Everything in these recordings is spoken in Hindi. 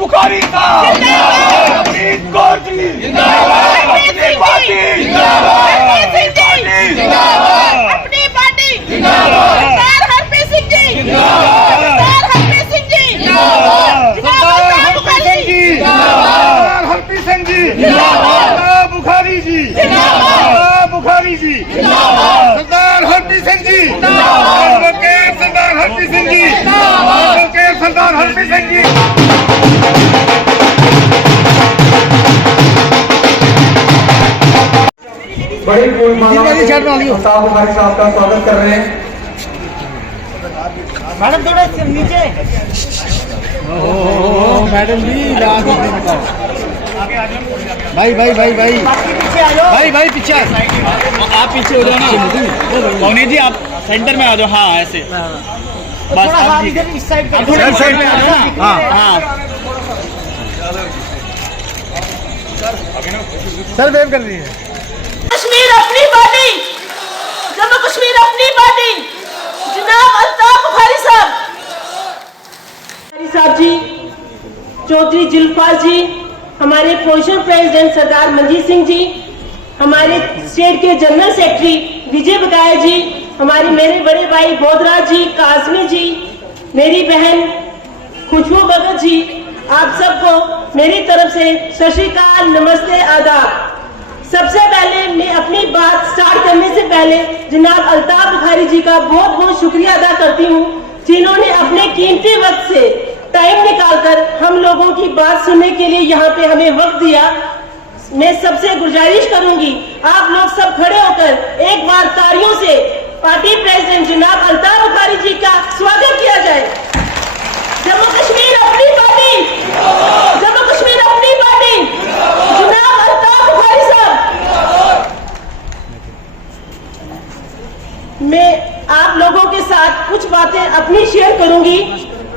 बुखारी साहब हरप्रीत कौर जी अपनी पार्टी अपनी पार्टी सरदार हरप्रीत सिंह जी सरदार हरप्रीत सिंह जी सरदार हरप्रीत सिंह जी बुखारी जी बुखारी जी सरदार हरप्रीत सिंह जी सरदार हरप्रीत सिंह जी सरदार हरप्रीत सिंह जी। बड़ी फूलमाला अल्ताफ बुखारी साहब का स्वागत कर रहे हैं। मैडम थोड़ा नीचे मैडम जी भाई भाई भाई भाई पीछे आ जाओ भाई पीछे आप पीछे हो जाओ ना मौनी जी आप सेंटर में आ जाओ। हाँ ऐसे बस आप इधर इस साइड साइड में आ जाओ ना। हाँ हाँ सर वेव कर रही है। कश्मीर अपनी पार्टी जम्मू कश्मीर अपनी पार्टी जनाब अल्ताफ बुखारी साहब जी चौधरी जुल्फार जी हमारे पोजिशन प्रेसिडेंट सरदार मनजीत सिंह जी हमारे स्टेट के जनरल सेक्रेटरी विजय बकाया जी हमारे मेरे बड़े भाई बोधराज जी काजमी जी मेरी बहन खुशबू भगत जी आप सबको मेरी तरफ से सत श्री अकाल नमस्ते आदाब। सबसे पहले मैं अपनी बात स्टार्ट करने से पहले जनाब अल्ताफ बुखारी जी का बहुत बहुत शुक्रिया अदा करती हूँ जिन्होंने अपने कीमती वक्त से टाइम निकालकर हम लोगों की बात सुनने के लिए यहाँ पे हमें वक्त दिया। मैं सबसे गुजारिश करूंगी आप लोग सब खड़े होकर एक बार तालियों से पार्टी प्रेसिडेंट जनाब अल्ताफ बुखारी जी का स्वागत किया जाए। जम्मू कश्मीर अपनी पार्टी जम्मू कश्मीर अपनी पार्टी जनाब अल्ताफ बुखारी साहब। मैं आप लोगों के साथ कुछ बातें अपनी शेयर करूंगी।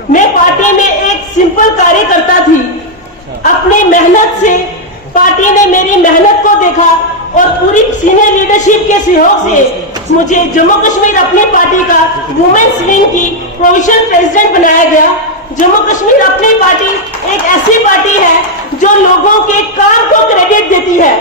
मैं पार्टी में एक सिंपल कार्यकर्ता थी। अपनी मेहनत से पार्टी ने मेरी मेहनत को देखा और पूरी सीनियर लीडरशिप के सहयोग से मुझे जम्मू कश्मीर अपनी पार्टी का वुमेन्स विंग की प्रोविजनल प्रेसिडेंट बनाया गया। जम्मू कश्मीर अपनी पार्टी एक ऐसी पार्टी है जो लोगों के काम को क्रेडिट देती है।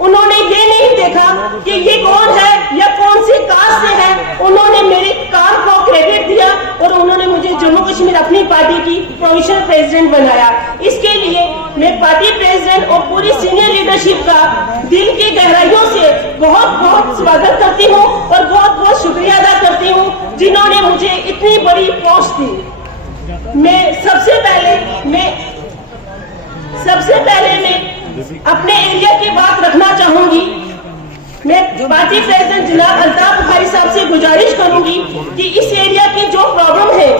उन्होंने ये नहीं देखा कि ये कौन है या कौन सी कास्ट से है, उन्होंने मेरे काम को क्रेडिट दिया और उन्होंने मुझे जम्मू कश्मीर अपनी पार्टी की प्रोविजनल प्रेसिडेंट बनाया। इसके लिए मैं पार्टी प्रेसिडेंट और पूरी सीनियर लीडरशिप का दिल की गहराइयों से बहुत बहुत स्वागत करती हूँ और बहुत बहुत शुक्रिया अदा करती हूँ जिन्होंने मुझे इतनी बड़ी पोस्ट दी। मैं सबसे पहले मैं अपने एरिया की बात रखना चाहूंगी। मैं पार्टी प्रेसिडेंट जनाब अल्ताफ बुखारी साहब से गुजारिश करूंगी कि इस एरिया की जो प्रॉब्लम है,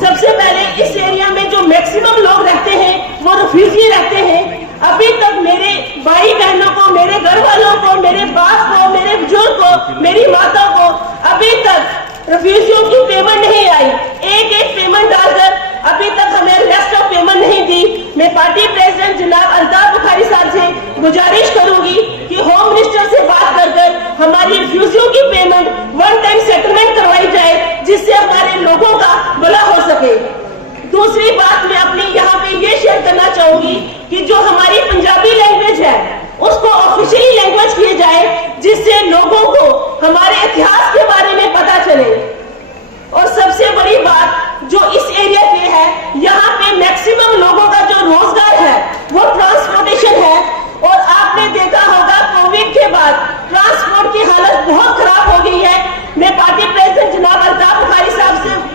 सबसे पहले इस एरिया में जो मैक्सिमम लोग रहते हैं वो रिफ्यूजी रहते हैं। अभी तक मेरे भाई बहनों को, मेरे घर वालों को, मेरे बाप को, मेरे बुजुर्ग को, मेरी माता को अभी तक रिफ्यूजियों की पेमेंट नहीं आई। एक पेमेंट डालकर अभी तक हमें रेस्ट ऑफ पेमेंट नहीं दी। मैं पार्टी प्रेसिडेंट जनाब अल्ताफ बुखारी साहब से गुजारिश करूंगी कि होम मिनिस्टर से बात कर हमारी रिफ्यूजियों की पेमेंट वन टाइम सेटलमेंट करवाई जाए जिससे हमारे लोगों का भला हो सके। दूसरी बात मैं अपनी यहाँ पे ये शेयर करना चाहूंगी कि जो हमारी पंजाबी लैंग्वेज है उसको ऑफिशियली लैंग्वेज किए जाए जिससे लोगों को हमारे इतिहास के बारे में पता चले। और सबसे बड़ी बात जो इस एरिया की है, यहाँ पे मैक्सिमम लोगों का जो रोजगार है वो ट्रांसपोर्टेशन है। और आपने देखा होगा कोविड के बाद ट्रांसपोर्ट की हालत बहुत खराब हो गई है। मैं पार्टी प्रेसिडेंट जनाब अल्ताफ बुखारी साहब से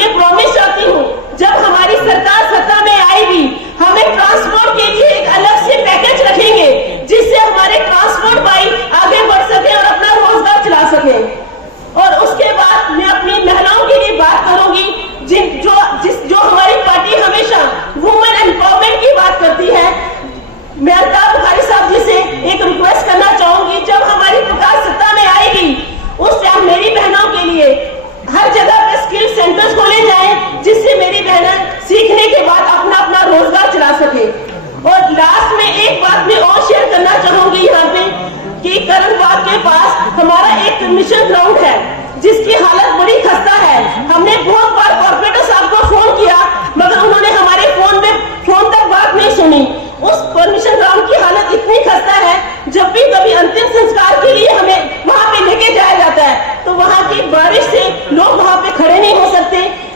ये प्रॉमिस करती हूँ जब हमारी सरकार सत्ता में आएगी हमें ट्रांसपोर्ट के लिए एक अलग से पैकेज रखेंगे जिससे हमारे ट्रांसपोर्ट भाई आगे बढ़ सके और अपना रोजगार चला सके। और उसके बाद मैं अपनी महिलाओं के लिए बात करूंगी जो हमारी पार्टी हमेशा वुमेन एम्पावरमेंट की बात करती है। मैं अल्ताफ बुखारी साहब जी से एक रिक्वेस्ट करना चाहूंगी जब हमारी सरकार सत्ता में आएगी उस टाइम मेरी बहनों के लिए हर जगह पे स्किल सेंटर्स खोले जाए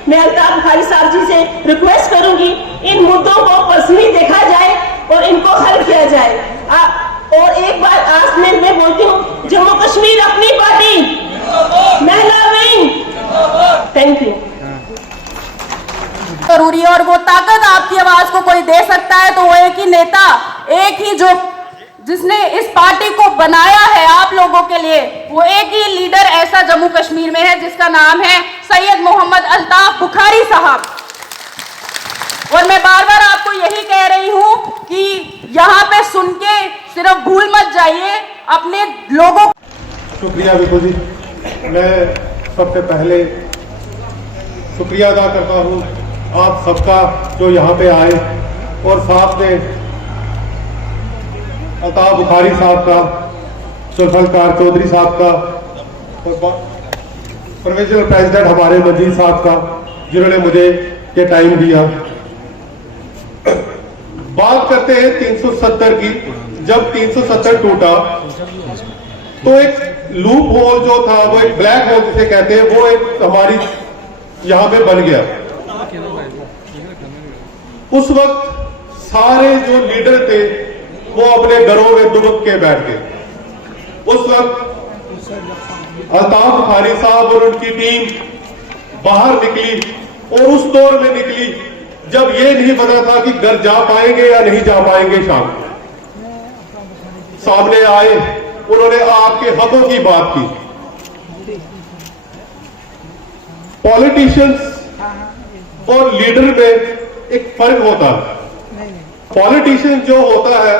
मैं अल्ताफ बुखारी साहब जी से रिक्वेस्ट करूंगी इन मुद्दों को पर्सनली देखा जाए और इनको हल किया जाए। और एक बार आज मैं बोलती हूँ, जम्मू कश्मीर अपनी पार्टी, महिला विंग, थैंक यू। जरूरी है और वो ताकत आपकी आवाज को कोई दे सकता है तो वो एक ही नेता, एक ही जो जिसने इस पार्टी को बनाया है आप लोगों के लिए, वो एक ही लीडर ऐसा जम्मू कश्मीर में है जिसका नाम है सैयद मोहम्मद अल्ताफ बुखारी साहब। और मैं बार बार आपको यही कह रही हूं कि यहाँ पे सुन के सिर्फ भूल मत जाइए अपने लोगों। शुक्रिया विपुल जी, मैं सबसे पहले शुक्रिया अदा करता हूँ आप सबका जो यहाँ पे आए और साथ में अल्ताफ बुखारी साहब का, जुल्फिकार चौधरी साहब का और प्रोविजनल प्रेसिडेंट हमारे मजीद साहब का, जिन्होंने मुझे ये टाइम दिया। बात करते हैं 370 की। जब 370 टूटा तो एक लूप होल जो था, वो एक ब्लैक होल जिसे कहते हैं, वो एक हमारी यहां पे बन गया। उस वक्त सारे जो लीडर थे वो अपने घरों में दुबक के बैठ गए। उस वक्त अल्ताफ बुखारी साहब और उनकी टीम बाहर निकली और उस दौर में निकली जब ये नहीं पता था कि घर जा पाएंगे या नहीं जा पाएंगे। शाम सामने आए, उन्होंने आपके हकों की बात की। पॉलिटिशियंस और लीडर में एक फर्क होता है। पॉलिटिशियन जो होता है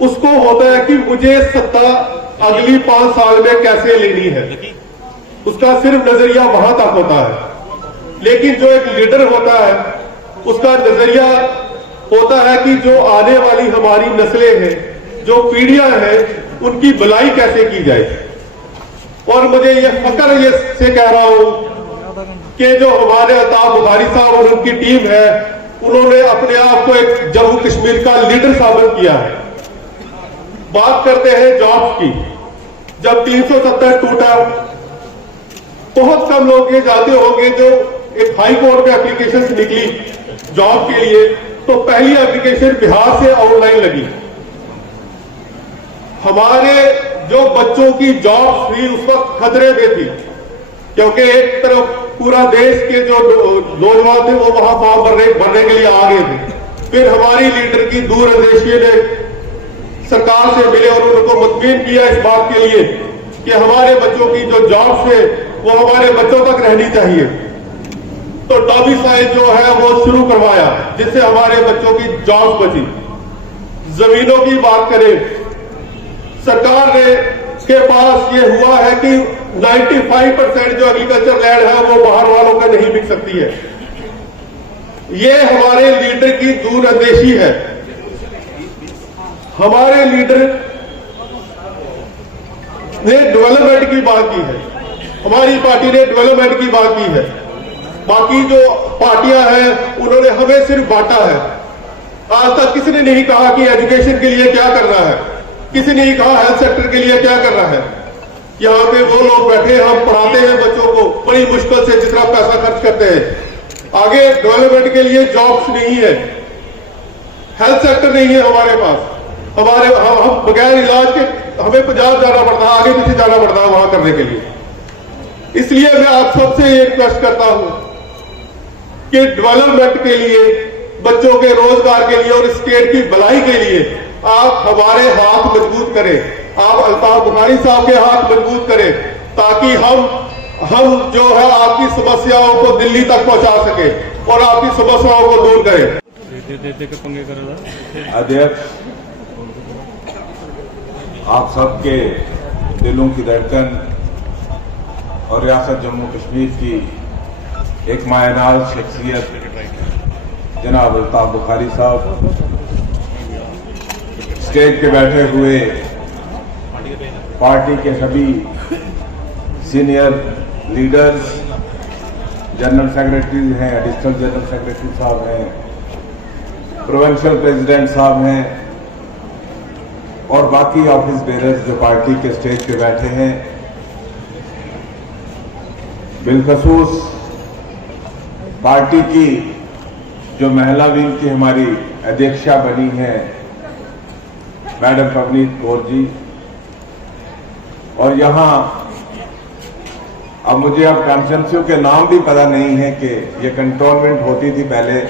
उसको होता है कि मुझे सत्ता अगली 5 साल में कैसे लेनी है, उसका सिर्फ नजरिया वहां तक होता है। लेकिन जो एक लीडर होता है उसका नजरिया होता है कि जो आने वाली हमारी नस्लें हैं, जो पीढ़ियां हैं, उनकी भलाई कैसे की जाए। और मुझे यह फक्र ये से कह रहा हूं कि जो हमारे अल्ताफ बुखारी साहब और उनकी टीम है, उन्होंने अपने आप को एक जम्मू कश्मीर का लीडर साबित किया है। बात करते हैं जॉब्स की। जब 370 टूटा, बहुत कम लोग ये जानते होंगे, जो एक हाई कोर्ट में एप्लीकेशन निकली जॉब के लिए, तो पहली एप्लीकेशन बिहार से ऑनलाइन लगी। हमारे जो बच्चों की जॉब थी उस वक्त खतरे में थी, क्योंकि एक तरफ पूरा देश के जो नौजवान थे वो वहां फॉर्म भरने के लिए आ गए थे। फिर हमारी लीडर की दूरंदेशी ने सरकार से मिले और उनको मुतमिन किया इस बात के लिए कि हमारे बच्चों की जो जॉब्स है वो हमारे बच्चों तक रहनी चाहिए। तो डोमिसाइल जो है वो शुरू करवाया, जिससे हमारे बच्चों की जॉब्स बची। जमीनों की बात करें, सरकार ने के पास ये हुआ है कि 95% जो एग्रीकल्चर लैंड है वो बाहर वालों का नहीं बिक सकती है। ये हमारे लीडर की दूरंदेशी है। हमारे लीडर ने डेवलपमेंट की बात की है, हमारी पार्टी ने डेवलपमेंट की बात की है। बाकी जो पार्टियां हैं उन्होंने हमें सिर्फ बांटा है। आज तक किसी ने नहीं कहा कि एजुकेशन के लिए क्या करना है, किसी ने नहीं कहा हेल्थ सेक्टर के लिए क्या करना है। यहाँ पे वो लोग बैठे, हम पढ़ाते हैं बच्चों को बड़ी मुश्किल से, जितना पैसा खर्च करते हैं। आगे डेवलपमेंट के लिए जॉब्स नहीं है, हेल्थ सेक्टर नहीं है हमारे पास। हम बगैर इलाज के हमें पंजाब जाना पड़ता है, आगे पीछे जाना पड़ता है वहां करने के लिए। इसलिए मैं आप सबसे ये रिक्वेस्ट करता हूं कि डेवलपमेंट के लिए, बच्चों के रोजगार के लिए और स्टेट की भलाई के लिए आप हमारे हाथ मजबूत करें, आप अल्ताफ बुखारी साहब के हाथ मजबूत करें, ताकि हम जो है आपकी समस्याओं को दिल्ली तक पहुंचा सके और आपकी समस्याओं को दूर करें। अध्यक्ष, आप सबके दिलों की धड़कन और रियासत जम्मू कश्मीर की एक मायनाज शख्सियत जनाब अल्ताफ बुखारी साहब, स्टेज पे बैठे हुए पार्टी के सभी सीनियर लीडर्स, जनरल सेक्रेटरी हैं, एडिशनल जनरल सेक्रेटरी साहब हैं, प्रोविंशियल प्रेसिडेंट साहब हैं और बाकी ऑफिस बेरर्स जो पार्टी के स्टेज पे बैठे हैं। बिलखसूस पार्टी की जो महिला विंग की हमारी अध्यक्षा बनी है मैडम पवनीत कौर जी, और यहाँ अब मुझे अब कॉन्स्टिट्यूंसी के नाम भी पता नहीं है कि ये कंटोनमेंट होती थी पहले,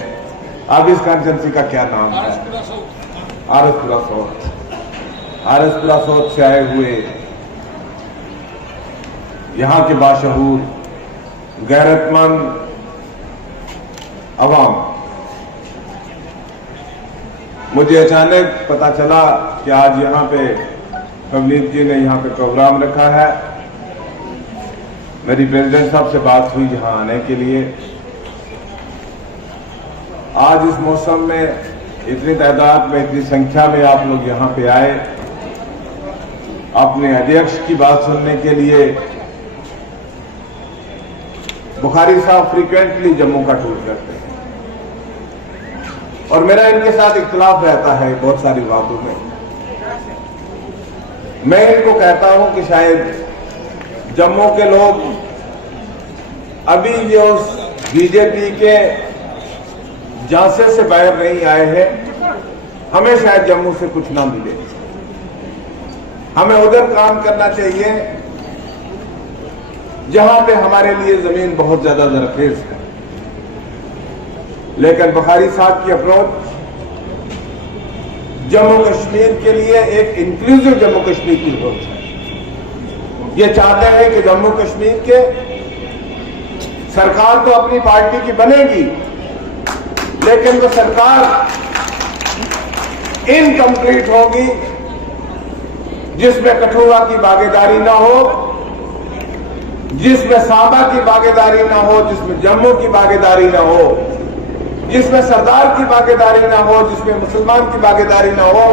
अब इस कॉन्स्टिट्यूंसी का क्या नाम है? आरएसपुरा साउथ। आरएसपुरा साउथ से आए हुए यहाँ के बाशहूर गैरतमंद अवाम, मुझे अचानक पता चला कि आज यहाँ पे पवनीत जी ने यहाँ पे प्रोग्राम रखा है। मेरी प्रेसिडेंट साहब से बात हुई यहाँ आने के लिए। आज इस मौसम में इतनी तादाद में, इतनी संख्या में आप लोग यहाँ पे आए अपने अध्यक्ष की बात सुनने के लिए। बुखारी साहब फ्रीक्वेंटली जम्मू का टूर करते हैं और मेरा इनके साथ इख्तिलाफ रहता है बहुत सारी बातों में। मैं इनको कहता हूं कि शायद जम्मू के लोग अभी जो बीजेपी के झांसे से बाहर नहीं आए हैं, हमें शायद जम्मू से कुछ ना मिले। हमें उधर काम करना चाहिए जहां पे हमारे लिए जमीन बहुत ज्यादा जरखेज है। लेकिन बुखारी साहब की अप्रोच जम्मू कश्मीर के लिए एक इंक्लूसिव जम्मू कश्मीर की अप्रोच है। ये चाहते हैं कि जम्मू कश्मीर के सरकार तो अपनी पार्टी की बनेगी, लेकिन वो सरकार इनकम्प्लीट होगी जिसमें कठुआ की भागीदारी ना हो, जिसमें साबा की भागीदारी ना हो, जिसमें जम्मू की भागीदारी ना हो, जिसमें सरदार की भागीदारी ना हो, जिसमें मुसलमान की भागीदारी ना हो,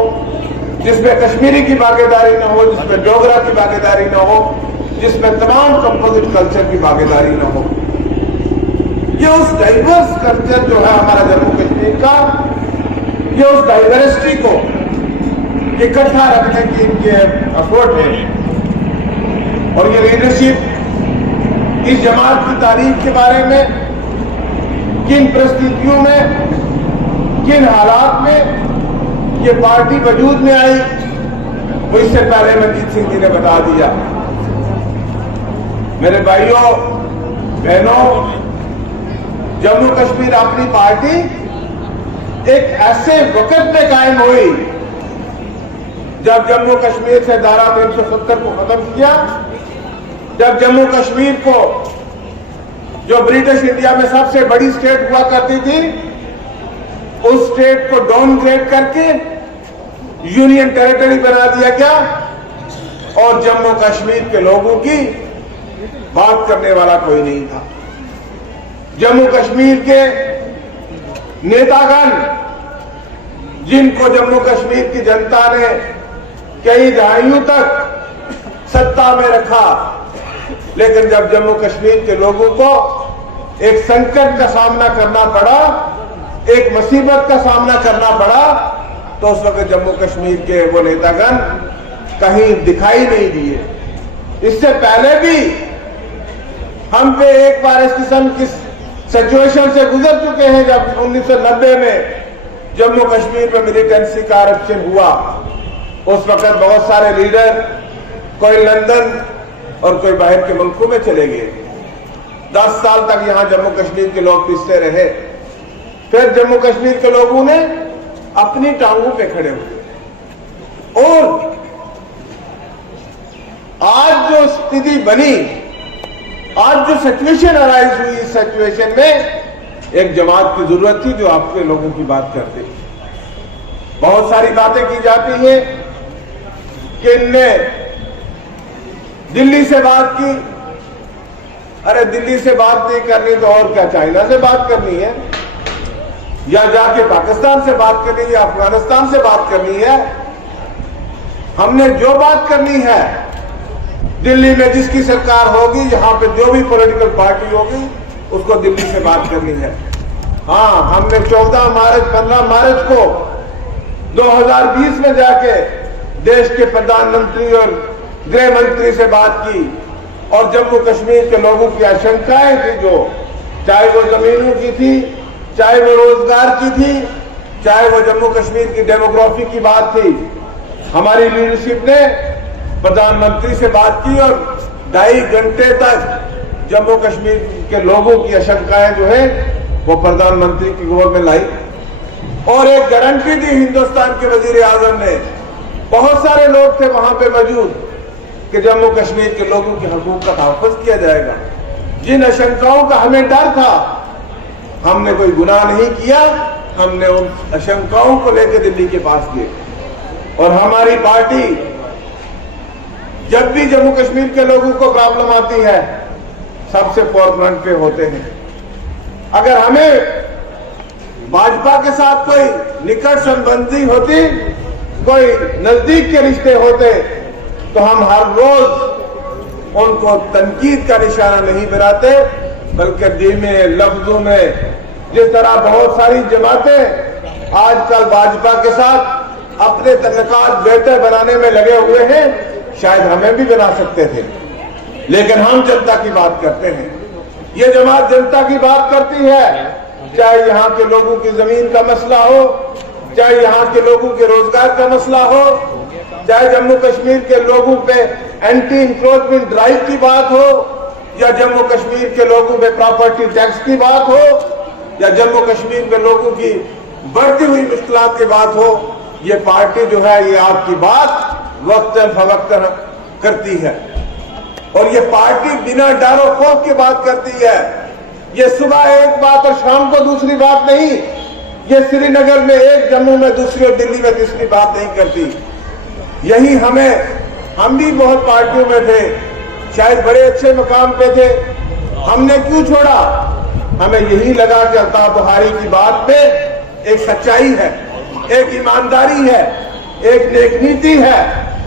जिसमें कश्मीरी की भागीदारी ना हो, जिसमें डोगरा की भागीदारी ना हो, जिसमें तमाम कंपोजिट कल्चर की भागीदारी ना हो। ये उस डाइवर्स कल्चर जो है हमारा जम्मू कश्मीर का, ये उस डाइवर्सिटी को इकट्ठा रखने की इनके एफर्ट है। और ये लीडरशिप इस जमात की तारीख के बारे में, किन परिस्थितियों में, किन हालात में ये पार्टी वजूद में आई, वो इससे पहले मनजीत सिंह जी ने बता दिया। मेरे भाइयों बहनों, जम्मू कश्मीर अपनी पार्टी एक ऐसे वक्त में कायम हुई जब जम्मू कश्मीर से धारा 370 को खत्म किया, जब जम्मू कश्मीर को, जो ब्रिटिश इंडिया में सबसे बड़ी स्टेट हुआ करती थी, उस स्टेट को डाउनग्रेड करके यूनियन टेरिटरी बना दिया गया और जम्मू कश्मीर के लोगों की बात करने वाला कोई नहीं था। जम्मू कश्मीर के नेतागण, जिनको जम्मू कश्मीर की जनता ने कई दहाइयों तक सत्ता में रखा, लेकिन जब जम्मू कश्मीर के लोगों को एक संकट का सामना करना पड़ा, एक मुसीबत का सामना करना पड़ा, तो उस वक्त जम्मू कश्मीर के वो नेतागण कहीं दिखाई नहीं दिए। इससे पहले भी हम पे एक बार इस किस्म की सिचुएशन से गुजर चुके हैं, जब 1990 में जम्मू कश्मीर में मिलिटेंसी का करप्शन हुआ। उस वक्त बहुत सारे लीडर, कोई लंदन और कोई बाहर के मुल्कों में चले गए। 10 साल तक यहां जम्मू कश्मीर के लोग पिसते रहे। फिर जम्मू कश्मीर के लोगों ने अपनी टांगों पे खड़े हुए और आज जो स्थिति बनी, आज जो सिचुएशन अराइज हुई, इस सिचुएशन में एक जमात की जरूरत थी जो आपके लोगों की बात करते। बहुत सारी बातें की जाती हैं कि इनने दिल्ली से बात की। अरे दिल्ली से बात नहीं करनी तो और क्या, चाइना से बात करनी है या जाके पाकिस्तान से बात करनी है या अफगानिस्तान से बात करनी है। हमने जो बात करनी है, दिल्ली में जिसकी सरकार होगी, यहां पे जो भी पॉलिटिकल पार्टी होगी, उसको दिल्ली से बात करनी है। हाँ, हमने 14 मार्च 15 मार्च को 2020 में जाके देश के प्रधानमंत्री और गृह मंत्री से बात की और जम्मू कश्मीर के लोगों की आशंकाएं थी जो चाहे वो जमीनों की थी, चाहे वो रोजगार की थी, चाहे वो जम्मू कश्मीर की डेमोग्राफी की बात थी। हमारी लीडरशिप ने प्रधानमंत्री से बात की और 2.5 घंटे तक जम्मू कश्मीर के लोगों की आशंकाएं जो है वो प्रधानमंत्री की गोद में लाई और एक गारंटी दी हिंदुस्तान के वजीर आजम ने। बहुत सारे लोग थे वहां पे मौजूद कि जम्मू कश्मीर के लोगों के हकूक का तहफ़्फ़ुज़ किया जाएगा। जिन आशंकाओं का हमें डर था, हमने कोई गुनाह नहीं किया, हमने उन आशंकाओं को लेकर दिल्ली के पास गए और हमारी पार्टी जब भी जम्मू कश्मीर के लोगों को प्रॉब्लम आती है सबसे फोरफ्रंट पे होते हैं। अगर हमें भाजपा के साथ कोई निकट संबंधी होती, कोई नजदीक के रिश्ते होते, तो हम हर रोज उनको तनकीद का निशाना नहीं बनाते, बल्कि धीमे लफ्जों में, जिस तरह बहुत सारी जमातें आजकल भाजपा के साथ अपने तल्लुकात बेहतर बनाने में लगे हुए हैं, शायद हमें भी बना सकते थे, लेकिन हम जनता की बात करते हैं। ये जमात जनता की बात करती है, चाहे यहाँ के लोगों की जमीन का मसला हो, चाहे यहाँ के लोगों के रोजगार का मसला हो, चाहे जम्मू कश्मीर के लोगों पे एंटी इंक्रोचमेंट ड्राइव की बात हो, या जम्मू कश्मीर के लोगों पे प्रॉपर्टी टैक्स की बात हो, या जम्मू कश्मीर के लोगों की बढ़ती हुई मुश्किलात की बात हो। ये पार्टी जो है ये आपकी बात वक्तन फवक्तन करती है और ये पार्टी बिना डर और खौफ की बात करती है। ये सुबह एक बात और शाम को दूसरी बात नहीं, ये श्रीनगर में एक, जम्मू में दूसरी और दिल्ली में तीसरी बात नहीं करती। यही हम भी बहुत पार्टियों में थे, शायद बड़े अच्छे मुकाम पे थे, हमने क्यों छोड़ा? हमें यही लगा कि अल्ताफ बुखारी की बात पे एक सच्चाई है, एक ईमानदारी है, एक नेक नीति है।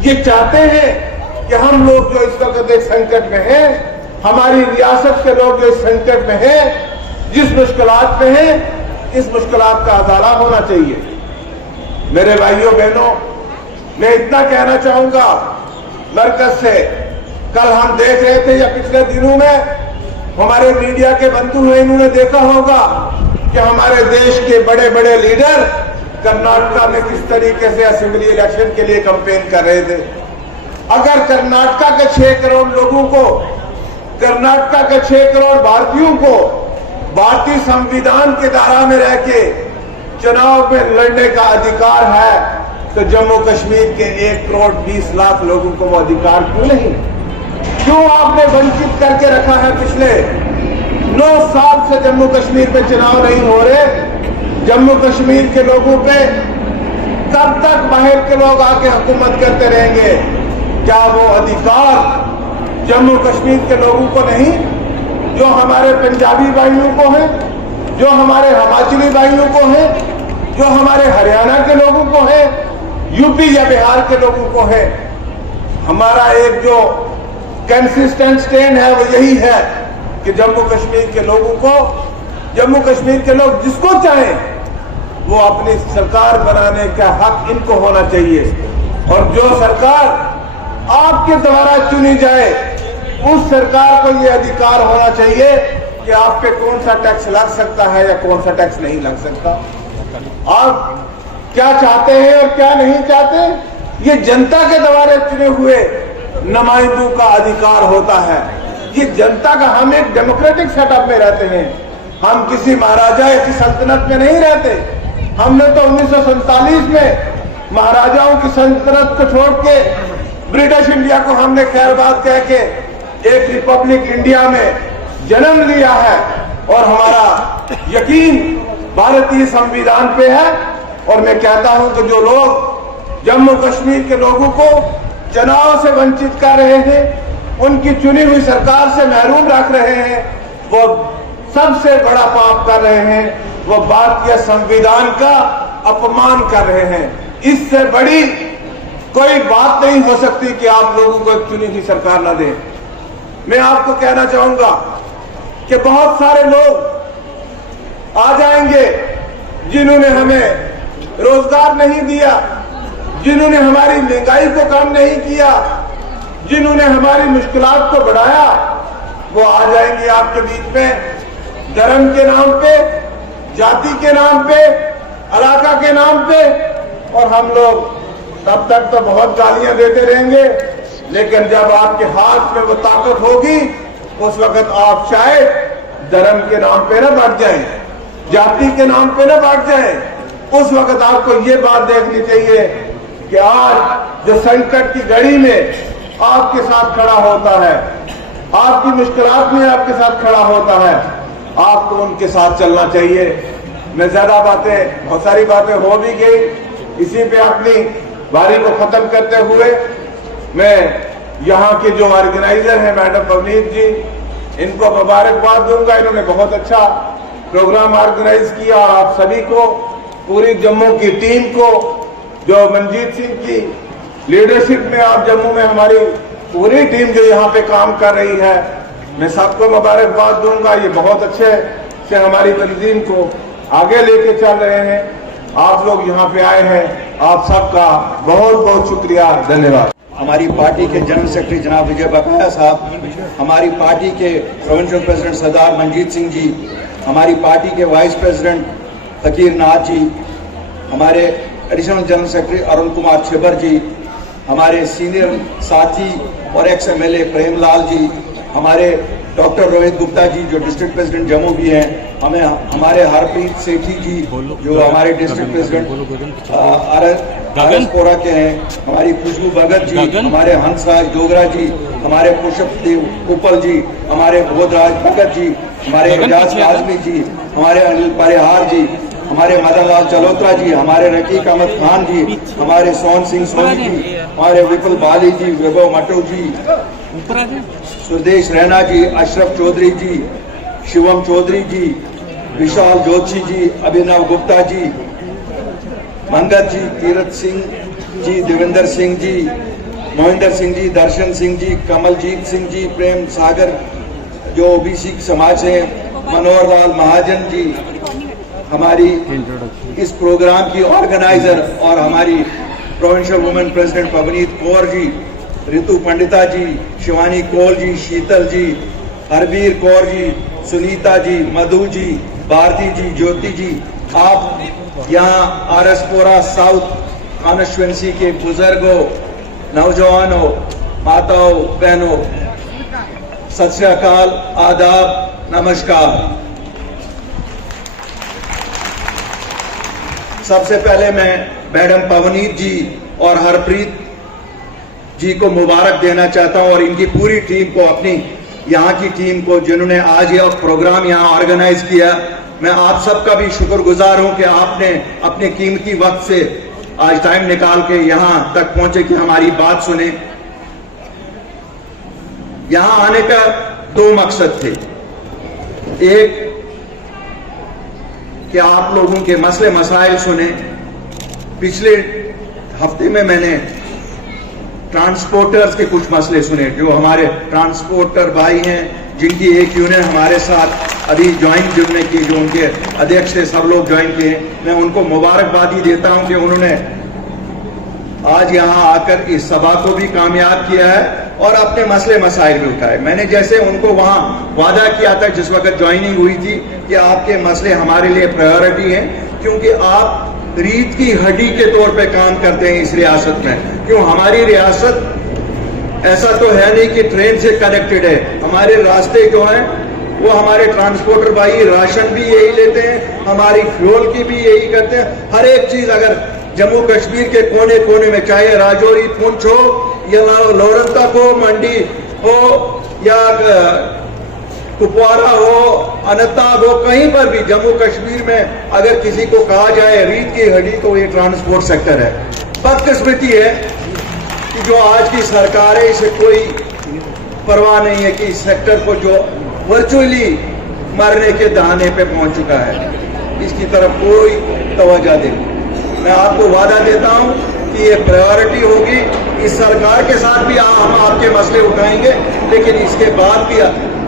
ये चाहते हैं कि हम लोग जो इस वक्त एक संकट में हैं, हमारी रियासत के लोग जो इस संकट में हैं, जिस मुश्किलात में हैं, इस मुश्किलात का अजाला होना चाहिए। मेरे भाइयों बहनों, मैं इतना कहना चाहूंगा मरकज से, कल हम देख रहे थे या पिछले दिनों में हमारे मीडिया के बंधु हैं, इन्होंने देखा होगा कि हमारे देश के बड़े बड़े लीडर कर्नाटका में किस तरीके से असेंबली इलेक्शन के लिए कैंपेन कर रहे थे। अगर कर्नाटका के 6 करोड़ लोगों को, कर्नाटका के 6 करोड़ भारतीयों को भारतीय संविधान के दायरा में रह के चुनाव में लड़ने का अधिकार है, तो जम्मू कश्मीर के 1 करोड़ 20 लाख लोगों को वो अधिकार क्यों नहीं? क्यों आपने वंचित करके रखा है? पिछले 9 साल से जम्मू कश्मीर में चुनाव नहीं हो रहे। जम्मू कश्मीर के लोगों पे कब तक बाहर के लोग आके हुकूमत करते रहेंगे? क्या वो अधिकार जम्मू कश्मीर के लोगों को नहीं, जो हमारे पंजाबी भाइयों को है, जो हमारे हिमाचली भाइयों को है, जो हमारे हरियाणा के लोगों को है, यूपी या बिहार के लोगों को है? हमारा एक जो कंसिस्टेंट स्टैंड है वो यही है कि जम्मू कश्मीर के लोगों को, जम्मू कश्मीर के लोग जिसको चाहें वो अपनी सरकार बनाने का हक इनको होना चाहिए, और जो सरकार आपके द्वारा चुनी जाए उस सरकार को ये अधिकार होना चाहिए कि आप पे कौन सा टैक्स लग सकता है या कौन सा टैक्स नहीं लग सकता। आप क्या चाहते हैं और क्या नहीं चाहते, ये जनता के द्वारा चुने हुए नुमाइंदों का अधिकार होता है। ये जनता का, हम एक डेमोक्रेटिक सेटअप में रहते हैं, हम किसी महाराजा की सल्तनत में नहीं रहते। हमने तो 1947 में महाराजाओं की सल्तनत को छोड़ के ब्रिटिश इंडिया को हमने खैरबाद कह के एक रिपब्लिक इंडिया में जन्म लिया है, और हमारा यकीन भारतीय संविधान पे है। और मैं कहता हूं कि जो लोग जम्मू कश्मीर के लोगों को चुनाव से वंचित कर रहे हैं, उनकी चुनी हुई सरकार से महरूम रख रहे हैं, वो सबसे बड़ा पाप कर रहे हैं, वो भारतीय संविधान का अपमान कर रहे हैं। इससे बड़ी कोई बात नहीं हो सकती कि आप लोगों को एक चुनी हुई सरकार ना दें। मैं आपको कहना चाहूंगा कि बहुत सारे लोग आ जाएंगे जिन्होंने हमें रोजगार नहीं दिया, जिन्होंने हमारी महंगाई को कम नहीं किया, जिन्होंने हमारी मुश्किलात को बढ़ाया, वो आ जाएंगे आपके बीच में धर्म के नाम पे, जाति के नाम पे, इलाका के नाम पे, और हम लोग तब तक तो बहुत गालियां देते रहेंगे, लेकिन जब आपके हाथ में वो ताकत होगी उस वक्त आप शायद धर्म के नाम पे ना बढ़ जाएं, जाति के नाम पे ना बढ़ जाएं। उस वक्त आपको ये बात देखनी चाहिए कि आज जो संकट की घड़ी में आपके साथ खड़ा होता है, आपकी मुश्किलात में आपके साथ खड़ा होता है, आपको उनके साथ चलना चाहिए। मैं ज्यादा बातें, बहुत सारी बातें हो भी गई, इसी पे अपनी बारी को खत्म करते हुए मैं यहाँ के जो ऑर्गेनाइजर हैं मैडम पवनीत जी, इनको मुबारकबाद दूंगा। इन्होंने बहुत अच्छा प्रोग्राम ऑर्गेनाइज किया और आप सभी को, पूरी जम्मू की टीम को, जो मनजीत सिंह की लीडरशिप में आप जम्मू में हमारी पूरी टीम जो यहाँ पे काम कर रही है, मैं सबको मुबारकबाद दूंगा। ये बहुत अच्छे से हमारी तंजीम को आगे लेके चल रहे हैं। आप लोग यहाँ पे आए हैं, आप सबका बहुत बहुत शुक्रिया, धन्यवाद। हमारी पार्टी के जनरल सेक्रेटरी जनाब विजय बकाया साहब, हमारी पार्टी के प्रोविंशियल प्रेसिडेंट सरदार मनजीत सिंह जी, हमारी पार्टी के वाइस प्रेसिडेंट फकीर नाथ जी, हमारे additional general secretary Arun Kumar Chhibber ji, हमारे सीनियर साथी और एक्स MLA प्रेमलाल जी, हमारे डॉक्टर रोहित गुप्ता जी जो डिस्ट्रिक्ट प्रेसिडेंट जम्मू भी हैं, हमारे हरप्रीत सेठी जी जो हमारे डिस्ट्रिक्ट प्रेसिडेंट आरएसपुरा के हैं, हमारी खुशबू भगत जी, हमारे हंसराज डोगरा जी, हमारे पुष्प देव कुपल जी, हमारे बोधराज भगत जी, हमारे एजाज आजमी जी, हमारे अनिल परिहार जी, हमारे मदन लाल जलोत्रा जी, हमारे रकीक अहमद खान जी, हमारे सोहन सिंह सोनी जी, हमारे विपुल बाली जी, वैभव मटो जी, सुदेश रैना जी, अशरफ चौधरी जी, शिवम चौधरी जी, विशाल जोशी जी, अभिनव गुप्ता जी, मंगत जी, तीरथ सिंह जी, देवेंद्र सिंह जी, मोहिंदर सिंह जी, दर्शन सिंह जी, कमलजीत सिंह जी, प्रेम सागर जो OBC समाज से, मनोहर लाल महाजन जी, हमारी इस प्रोग्राम की ऑर्गेनाइजर और हमारी provincial women president Pavneet Kaur ji, Ritu Pandita ji, Shivani Kaul जी, शीतल जी, हरबीर कौर जी, सुनीता जी, मधु जी, भारती जी, ज्योति जी, आप यहाँ आरएसपुरा साउथ कॉन्स्टिट्यूएंसी के बुजुर्गों, नौजवानों, माताओं, बहनों, सत श्री अकाल, आदाब, नमस्कार। सबसे पहले मैं मैडम पवनीत जी और हरप्रीत जी को मुबारक देना चाहता हूं और इनकी पूरी टीम को, अपनी यहाँ की टीम को जिन्होंने आज यह प्रोग्राम यहाँ ऑर्गेनाइज किया। मैं आप सबका भी शुक्रगुजार हूं कि आपने अपने कीमती वक्त से आज टाइम निकाल के यहाँ तक पहुंचे कि हमारी बात सुने। यहाँ आने का 2 मकसद थे। एक कि आप लोगों के मसले मसाइल सुने। पिछले हफ्ते में मैंने ट्रांसपोर्टर्स के कुछ मसले सुने, जो हमारे ट्रांसपोर्टर भाई हैं जिनकी एक यूनियन हमारे साथ अभी ज्वाइन जुड़ने की, जो उनके अध्यक्ष थे, सब लोग ज्वाइन किए। मैं उनको मुबारकबादी देता हूं कि उन्होंने आज यहां आकर इस सभा को भी कामयाब किया है और अपने मसले मसाइल भी उठाए। मैंने जैसे उनको वहां वादा किया था जिस वक्त ज्वाइनिंग हुई थी कि आपके मसले हमारे लिए प्रायोरिटी हैं, क्योंकि आप रीढ़ की हड्डी के तौर पे काम करते हैं इस रियासत में। क्यों, हमारी रियासत ऐसा तो है नहीं कि ट्रेन से कनेक्टेड है। हमारे रास्ते जो हैं वो हमारे ट्रांसपोर्टर भाई राशन भी यही लेते हैं, हमारी फ्यूल की भी यही करते हैं। हर एक चीज अगर जम्मू कश्मीर के कोने कोने में, चाहे राजौरी पुंछ हो या लोरंता को मंडी हो या कुपवारा हो, अनंतनाग हो, कहीं पर भी जम्मू कश्मीर में अगर किसी को कहा जाए रीढ़ की हड्डी तो ये ट्रांसपोर्ट सेक्टर है। बदकिस्मती है कि जो आज की सरकार है इसे कोई परवाह नहीं है कि इस सेक्टर को जो वर्चुअली मरने के दहाने पे पहुंच चुका है, इसकी तरफ कोई तवज्जो दे। मैं आपको वादा देता हूं कि ये प्रायोरिटी होगी। इस सरकार के साथ भी हम आपके मसले उठाएंगे, लेकिन इसके बाद भी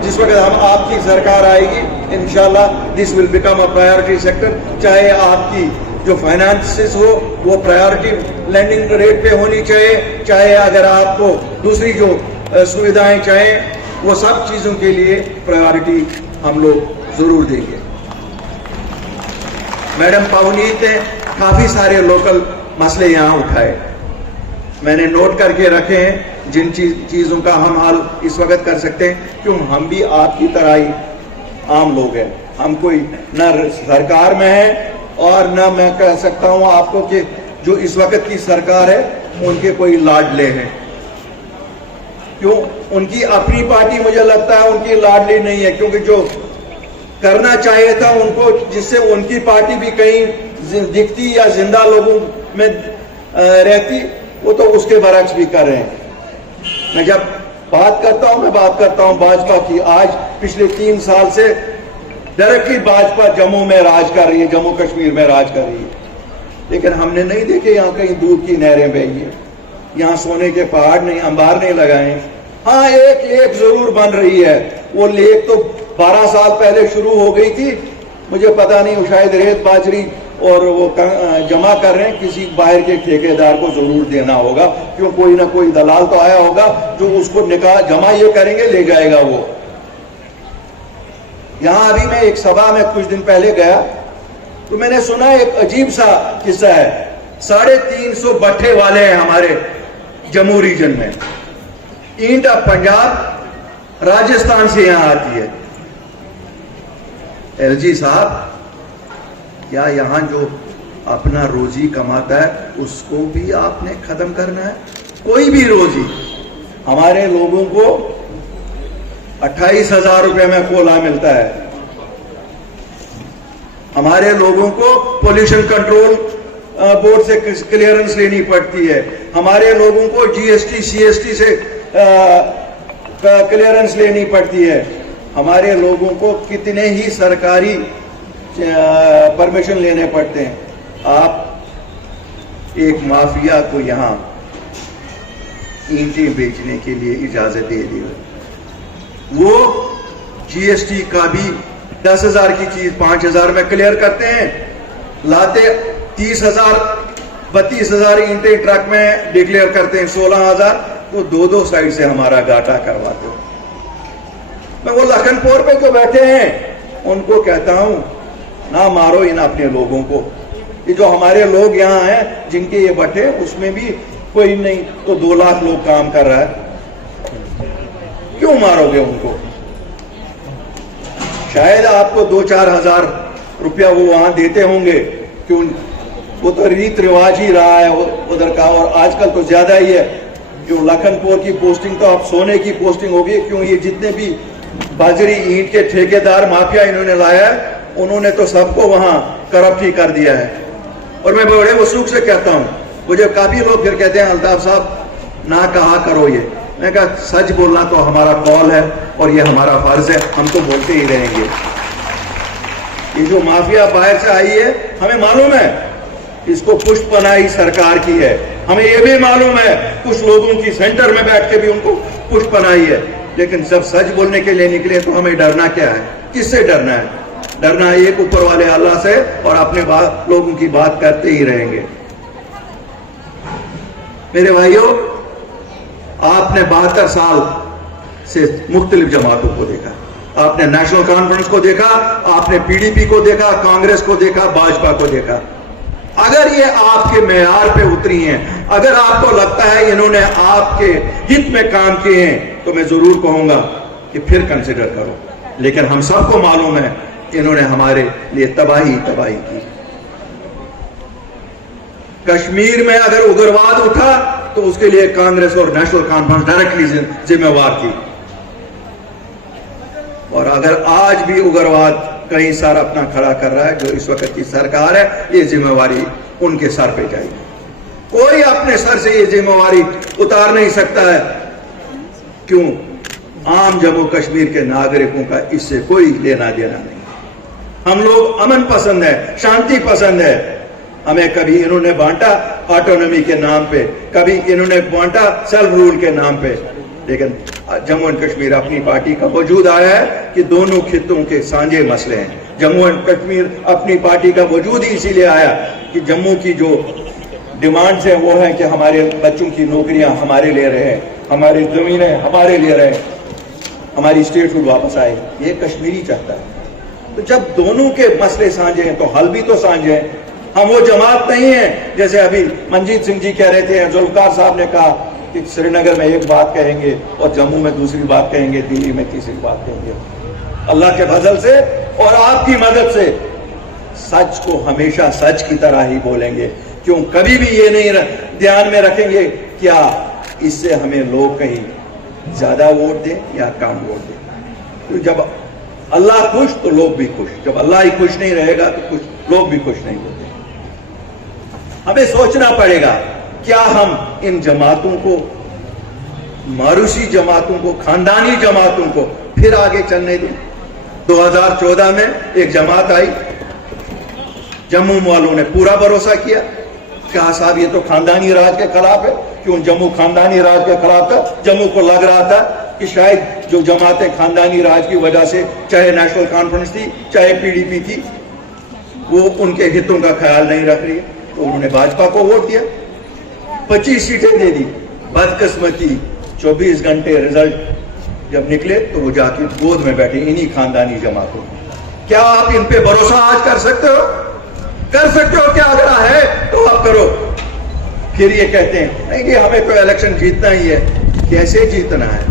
जिस वक्त हम आपकी सरकार आएगी इंशाल्लाह this will become a priority sector. चाहे आपकी जो फाइनेंसेस हो वो प्रायोरिटी लैंडिंग रेट पे होनी चाहिए, चाहे अगर आपको दूसरी जो सुविधाएं चाहें, वो सब चीज़ों के लिए प्रायोरिटी हम लोग जरूर देंगे। मैडम पवनीत ने काफी सारे लोकल मसले यहाँ उठाए, मैंने नोट करके रखे हैं जिन चीजों का हम हल इस वक्त कर सकते हैं। क्यों, हम भी आपकी तरह ही आम लोग हैं, हम कोई न सरकार में है और न मैं कह सकता हूं आपको कि जो इस वक्त की सरकार है उनके कोई लाडले हैं। क्यों, उनकी अपनी पार्टी मुझे लगता है उनकी लाडली नहीं है, क्योंकि जो करना चाहिए था उनको, जिससे उनकी पार्टी भी कहीं दिखती या जिंदा लोगों में रहती, वो तो उसके बरक्स भी कर रहे हैं। मैं जब बात करता हूं भाजपा की, आज पिछले 3 साल से डायरेक्टली भाजपा जम्मू में राज कर रही है, जम्मू कश्मीर में राज कर रही है, लेकिन हमने नहीं देखे यहाँ कहीं दूध की नहरें बही है, यहाँ सोने के पहाड़ नहीं, अंबार नहीं लगाए। हाँ, एक लेक जरूर बन रही है, वो लेक तो 12 साल पहले शुरू हो गई थी, मुझे पता नहीं, शायद रेत बाजरी और वो जमा कर रहे हैं, किसी बाहर के ठेकेदार को जरूर देना होगा, क्यों कोई ना कोई दलाल तो आया होगा जो उसको निकाह जमा ये करेंगे, ले जाएगा वो। यहां अभी मैं एक सभा में कुछ दिन पहले गया तो मैंने सुना एक अजीब सा किस्सा है। 350 भट्ठे वाले हैं हमारे जम्मू रीजन में, ईंट अब पंजाब राजस्थान से यहां आती है। एलजी साहब, क्या यहां जो अपना रोजी कमाता है उसको भी आपने खत्म करना है? कोई भी रोजी, हमारे लोगों को 28,000 रुपए में कोला मिलता है, हमारे लोगों को पोल्यूशन कंट्रोल बोर्ड से क्लियरेंस लेनी पड़ती है, हमारे लोगों को जीएसटी सीएसटी से क्लियरेंस लेनी पड़ती है, हमारे लोगों को कितने ही सरकारी परमिशन लेने पड़ते हैं। आप एक माफिया को यहां ईंटें बेचने के लिए इजाजत दे दी, वो जीएसटी का भी 10,000 की चीज 5,000 में क्लियर करते हैं, लाते 30,000 32,000 ईंटें ट्रक में डिक्लेयर करते हैं 16,000, तो 2-2 साइड से हमारा घाटा करवाते हो। मैं वो लखनपुर पे जो बैठे हैं उनको कहता हूं, ना मारो इन अपने लोगों को। ये जो हमारे लोग यहाँ हैं जिनके ये भट्टे, उसमें भी कोई नहीं तो 2 लाख लोग काम कर रहा है, क्यों मारोगे उनको? शायद आपको 2-4 हजार रुपया वो वहां देते होंगे, क्यों, वो तो रीत रिवाज ही रहा है उधर का, और आजकल तो ज्यादा ही है। जो लखनपुर की पोस्टिंग तो अब सोने की पोस्टिंग होगी, क्यों, ये जितने भी बाजरी ईंट के ठेकेदार माफिया इन्होंने लाया है, उन्होंने तो सबको वहां करप्ट ही कर दिया है। और मैं बड़े वसूख से कहता हूं, मुझे काफी लोग फिर कहते हैं अल्ताफ साहब ना कहा करो ये, मैं कहा सच बोलना तो हमारा कॉल है और ये हमारा फर्ज है, हम तो बोलते ही रहेंगे। ये जो माफिया बाहर से आई है, हमें मालूम है इसको पुष्पनाई सरकार की है, हमें ये भी मालूम है कुछ लोगों की सेंटर में बैठ के भी उनको पुष्पनाई है, लेकिन जब सच बोलने के लिए निकले तो हमें डरना क्या है? किससे डरना है? डरना एक ऊपर वाले अल्लाह से, और अपने लोगों की बात करते ही रहेंगे। मेरे भाइयों, आपने 72 साल से मुख्तलिफ जमातों को देखा, आपने नेशनल कॉन्फ्रेंस को देखा, आपने पीडीपी को देखा, कांग्रेस को देखा, भाजपा को देखा। अगर ये आपके मेयार पे उतरी हैं, अगर आपको लगता है इन्होंने आपके हित में काम किए हैं, तो मैं जरूर कहूंगा कि फिर कंसिडर करो। लेकिन हम सबको मालूम है इन्होंने हमारे लिए तबाही की। कश्मीर में अगर उग्रवाद उठा तो उसके लिए कांग्रेस और नेशनल कॉन्फ्रेंस डायरेक्टली जिम्मेवार थी, और अगर आज भी उग्रवाद कहीं सर अपना खड़ा कर रहा है, जो इस वक्त की सरकार है, ये जिम्मेवारी उनके सर पे जाएगी। कोई अपने सर से ये जिम्मेवारी उतार नहीं सकता है। क्यों? आम जम्मू कश्मीर के नागरिकों का इससे कोई लेना देना नहीं। हम लोग अमन पसंद है, शांति पसंद है। हमें कभी इन्होंने बांटा ऑटोनॉमी के नाम पे, कभी इन्होंने बांटा सेल्फ रूल के नाम पे, लेकिन जम्मू एंड कश्मीर अपनी पार्टी का वजूद आया है कि दोनों खित्तों के सांझे मसले हैं। जम्मू एंड कश्मीर अपनी पार्टी का वजूद ही इसीलिए आया कि जम्मू की जो डिमांड्स है वो है कि हमारे बच्चों की नौकरियां हमारे ले रहे हैं, हमारी जमीनें हमारे ले रहे हैं, हमारी स्टेटहुड वापस आए। ये कश्मीरी चाहता है। तो जब दोनों के मसले साझे हैं तो हल भी तो साझे हैं। हम वो जमात नहीं है जैसे अभी मंजीत सिंह जी कह रहे थे, जुल्फकार साहब ने कहा कि श्रीनगर में एक बात कहेंगे और जम्मू में दूसरी बात कहेंगे, दिल्ली में तीसरी बात कहेंगे। अल्लाह के फजल से और आपकी मदद से सच को हमेशा सच की तरह ही बोलेंगे। क्यों कभी भी ये नहीं ध्यान में रखेंगे क्या इससे हमें लोग कहीं ज्यादा वोट दें या कम वोट दें। तो जब अल्लाह खुश तो लोग भी खुश, जब अल्लाह ही खुश नहीं रहेगा तो कुछ लोग भी खुश नहीं होते। हमें सोचना पड़ेगा क्या हम इन जमातों को, मारूसी जमातों को, खानदानी जमातों को फिर आगे चलने दें। 2014 में एक जमात आई, जम्मू वालों ने पूरा भरोसा किया, कहा साहब ये तो खानदानी राज के खिलाफ है। क्यों जम्मू खानदानी राज के खिलाफ था? जम्मू को लग रहा था कि शायद जो जमातें खानदानी राज की वजह से, चाहे नेशनल कॉन्फ्रेंस थी चाहे पीडीपी थी, वो उनके हितों का ख्याल नहीं रख रही है, तो उन्होंने भाजपा को वोट दिया, 25 सीटें दे दी। बदकिस्मती 24 घंटे रिजल्ट जब निकले तो वो जाके गोद में बैठे इन्हीं खानदानी जमातों। क्या आप इन पे भरोसा आज कर सकते हो? कर सकते हो क्या? अगर है तो आप करो। फिर ये कहते हैं नहीं कि हमें तो इलेक्शन जीतना ही है। कैसे जीतना है?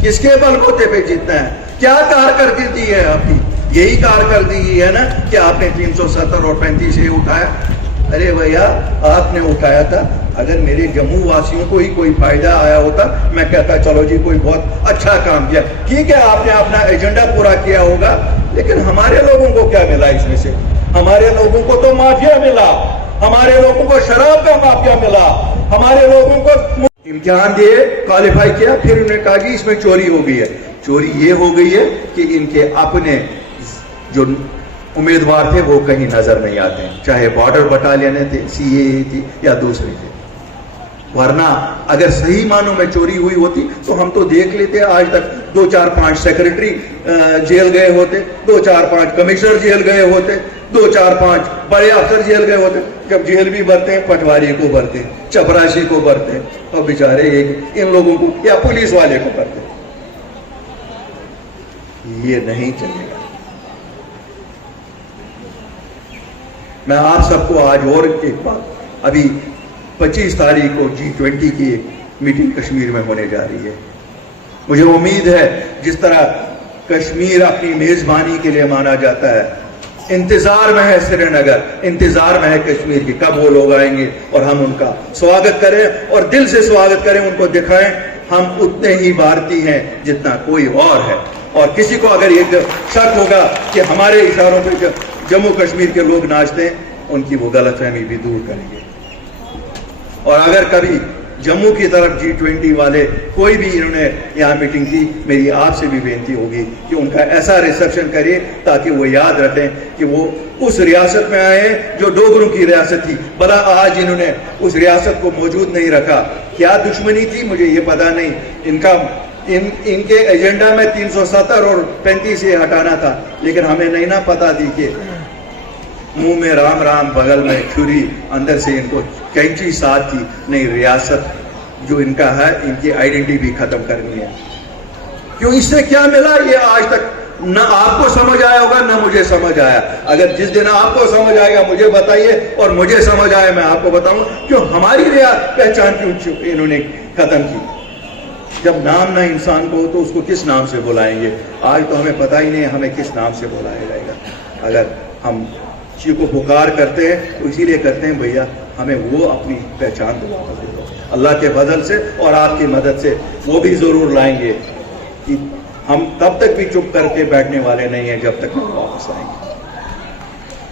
किसके बलबूते पे जीतना है? क्या कारकर्दगी है आपकी? यही कारकर्दगी है ना कि आपने 370 और 35 ये उठाया। अरे भैया आपने उठाया था, अगर मेरे जम्मू वासियों को ही कोई फायदा आया होता मैं कहता चलो जी कोई बहुत अच्छा काम किया। ठीक है आपने अपना एजेंडा पूरा किया होगा, लेकिन हमारे लोगों को क्या मिला इसमें से? हमारे लोगों को तो माफिया मिला, हमारे लोगों को शराब का माफिया मिला, हमारे लोगों को इम्तिहान दिए, क्वालिफाई किया, फिर उन्होंने कहा कि इसमें चोरी हो गई है। चोरी ये हो गई है कि इनके अपने जो उम्मीदवार थे वो कहीं नजर नहीं आते हैं, चाहे बॉर्डर बटालियन थे, सीएए थी या दूसरे थे। वरना अगर सही मानों में चोरी हुई होती तो हम तो देख लेते आज तक 2-4-5 सेक्रेटरी जेल गए होते, 2-4-5 कमिश्नर जेल गए होते, 2-4-5 बड़े अफसर जेल गए होते। जब जेल भी भरते हैं पटवारी को भरते हैं, चपरासी को भरते हैं, और बेचारे एक इन लोगों को या पुलिस वाले को भरते हैं। ये नहीं चलेगा। मैं आप सबको आज और एक बात, अभी 25 तारीख को G20 की एक मीटिंग कश्मीर में होने जा रही है। मुझे उम्मीद है जिस तरह कश्मीर अपनी मेजबानी के लिए माना जाता है, इंतजार में है श्रीनगर, इंतजार में है कश्मीर की कब वो लोग आएंगे और हम उनका स्वागत करें और दिल से स्वागत करें, उनको दिखाएं हम उतने ही भारतीय हैं जितना कोई और है। और किसी को अगर ये शक होगा कि हमारे इशारों पर जम्मू कश्मीर के लोग नाचते हैं, उनकी वो गलतफहमी भी दूर करेंगे। और अगर कभी जम्मू की तरफ G20 वाले कोई भी इन्होंने यहाँ मीटिंग की, मेरी आपसे भी बेनती होगी कि उनका ऐसा रिसेप्शन करिए ताकि वो याद रखें कि वो उस रियासत में आए हैं जो डोगरों की रियासत थी। भला आज इन्होंने उस रियासत को मौजूद नहीं रखा, क्या दुश्मनी थी मुझे ये पता नहीं। इनके एजेंडा में 370 और 35 ये हटाना था, लेकिन हमें नहीं ना पता थी कि मुंह में राम राम बगल में छुरी, अंदर से इनको कैंची साथ थी। नहीं, रियासत जो इनका है इनकी आइडेंटिटी भी खत्म करनी है। क्यों? इससे क्या मिला ये आज तक ना आपको समझ आया होगा ना मुझे समझ आया। अगर जिस दिन आपको समझ आएगा मुझे बताइए और मुझे समझ आए मैं आपको बताऊं क्यों हमारी पहचान क्यों इन्होंने खत्म की। जब नाम ना इंसान को हो तो उसको किस नाम से बुलाएंगे? आज तो हमें पता ही नहीं हमें किस नाम से बुलाया जाएगा। अगर हम किसी को पुकार करते हैं तो इसीलिए करते हैं भैया हमें वो अपनी पहचान दो। अल्लाह के फजल से और आपकी मदद से वो भी जरूर लाएंगे कि हम तब तक भी चुप करके बैठने वाले नहीं हैं जब तक हम वापस आएंगे।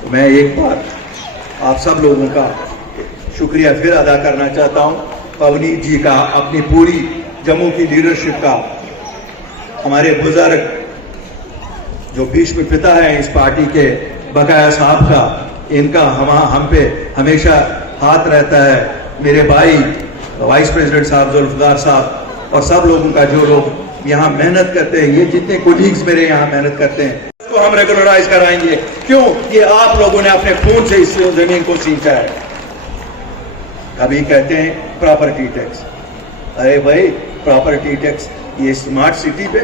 तो मैं एक बार आप सब लोगों का शुक्रिया फिर अदा करना चाहता हूं, पवनीत जी का, अपनी पूरी जम्मू की लीडरशिप का, हमारे बुजुर्ग जो भीष्म पिता हैं इस पार्टी के, बकाया साहब का, इनका हम पे हमेशा हाथ रहता है, मेरे भाई वाइस प्रेसिडेंट साहब जुल्फकार साहब और सब लोगों का जो लोग यहाँ मेहनत करते हैं, ये जितने कोलीग्स मेरे यहाँ मेहनत करते हैं उसको हम रेगुलराइज कराएंगे। क्यों? ये आप लोगों ने अपने खून से इस जमीन को सींचा है। कभी कहते हैं प्रॉपर्टी टैक्स, अरे भाई प्रॉपर्टी टैक्स ये स्मार्ट सिटी पे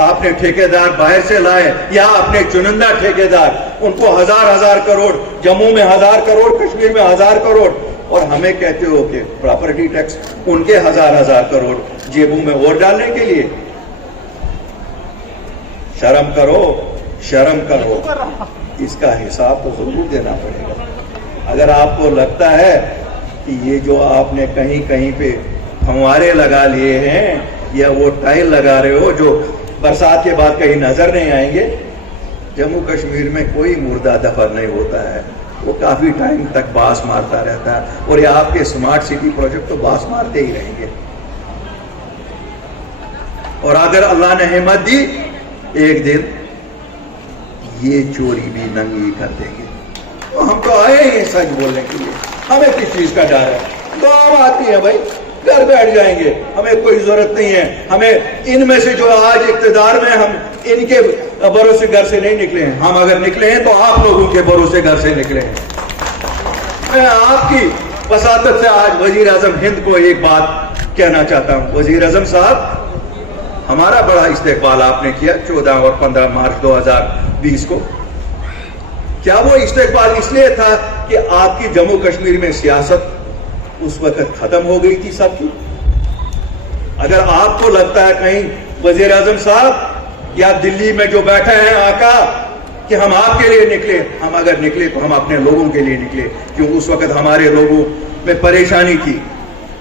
आपने ठेकेदार बाहर से लाए या अपने चुनिंदा ठेकेदार, उनको हजार करोड़, जम्मू में 1000 करोड़, कश्मीर में 1000 करोड़, और हमें कहते हो कि प्रॉपर्टी टैक्स उनके हजार करोड़ जेबों में और डालने के लिए। शर्म करो, शर्म करो, इसका हिसाब तो जरूर देना पड़ेगा। अगर आपको लगता है कि ये जो आपने कहीं कहीं पे फंवारे लगा लिए हैं या वो टाइल लगा रहे हो जो बरसात के बाद कहीं नजर नहीं आएंगे, जम्मू कश्मीर में कोई मुर्दा दफन नहीं होता है, वो काफी टाइम तक बास मारता रहता है, और ये आपके स्मार्ट सिटी प्रोजेक्ट तो बास मारते ही रहेंगे। और अगर अल्लाह ने हिम्मत दी, एक दिन ये चोरी भी नंगी कर देंगे। तो हम तो आए हैं सच बोलने के लिए, हमें किस चीज का डर है? तो हम आती है भाई, घर बैठ जाएंगे, हमें कोई जरूरत नहीं है। हमें इनमें से जो आज इख्तिदार में, हम इनके भरोसे घर से नहीं निकले हैं। हम अगर निकले हैं तो आप लोगों के भरोसे घर से निकले हैं। मैं आपकी वसातत से आज वजीर आजम हिंद को एक बात कहना चाहता हूं। वजीर आजम साहब, हमारा बड़ा इस्तेकबाल आपने किया 14 और 15 मार्च 2020 को। क्या वो इस्तेकबाल इसलिए था कि आपकी जम्मू कश्मीर में सियासत उस वक्त खत्म हो गई थी सबकी? अगर आपको लगता है कहीं वजीर आजम साहब या दिल्ली में जो बैठे हैं आका कि हम आपके लिए निकले, हम अगर निकले तो हम अपने लोगों के लिए निकले, क्योंकि उस वक्त हमारे लोगों में परेशानी थी।